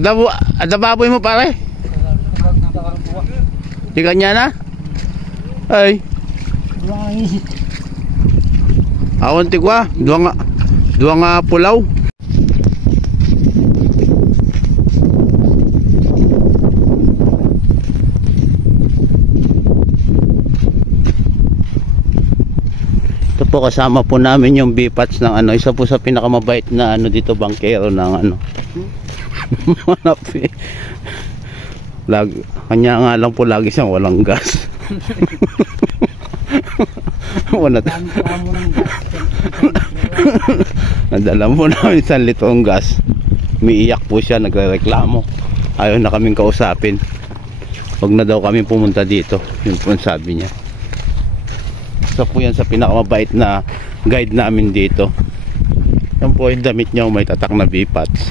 Ada baboy mo pare? Di kanya na? Ay. Awan tigwa, dua nga pulaw. Ito po kasama po namin yung bipats ng ano, isa po sa pinakamabait na ano dito, bangkero ng ano. Manapi. Kanya nga lang po lagi siyang walang gas. Nadala mo namin 1 litrong gas. Umiiyak po siya, nagrereklamo. Ayaw na kaming kausapin. Huwag na daw kami pumunta dito. Yun po ang sabi niya. Isa po yan sa pinakamabait na guide namin dito. Yan po yung damit niya, may tatak na bipats.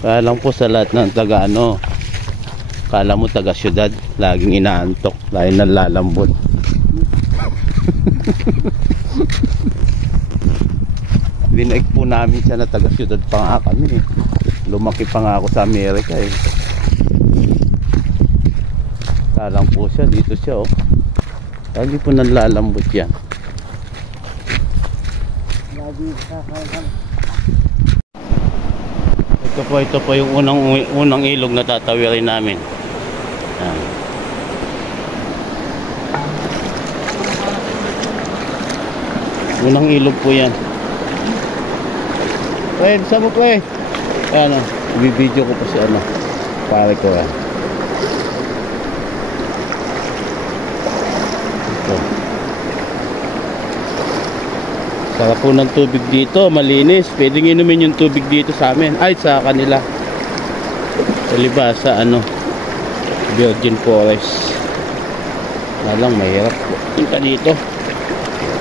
Kaya lang po sa lahat ng taga ano, kala mo taga syudad, laging inaantok, laging nalalambot. Dinaig po namin siya na taga syudad pa nga kami. Lumaki pa nga ako sa Amerika eh. Kaya lang po siya, dito siya oh. Lagi po nalalambot yan. Ito po yung unang ilog na tatawirin namin. Ayan. Unang ilog po yan. Fred, saan mo po eh? Ayan o, bibidyo ko po si ano, pare ko yan. Ito. Sarap po ng tubig dito, malinis. Pwedeng inumin yung tubig dito sa amin. Ay, sa kanila. Sa libasa, ano, Virgin Forest. Walang mahirap po. Tingka dito.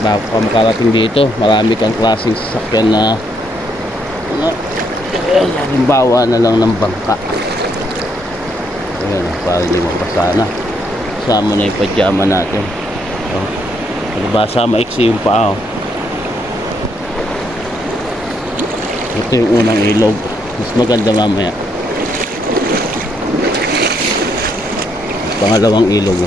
Bago ka makarating dito, marami kang klaseng sasakyan na ano, halimbawa na lang ng bangka. Ayan, para hindi mabasa na. Kasama na yung pajama natin. Oh, libasa, maiksi yung paa oh. Ito yung unang ilog. Mas maganda mamaya. Pangalawang ilog.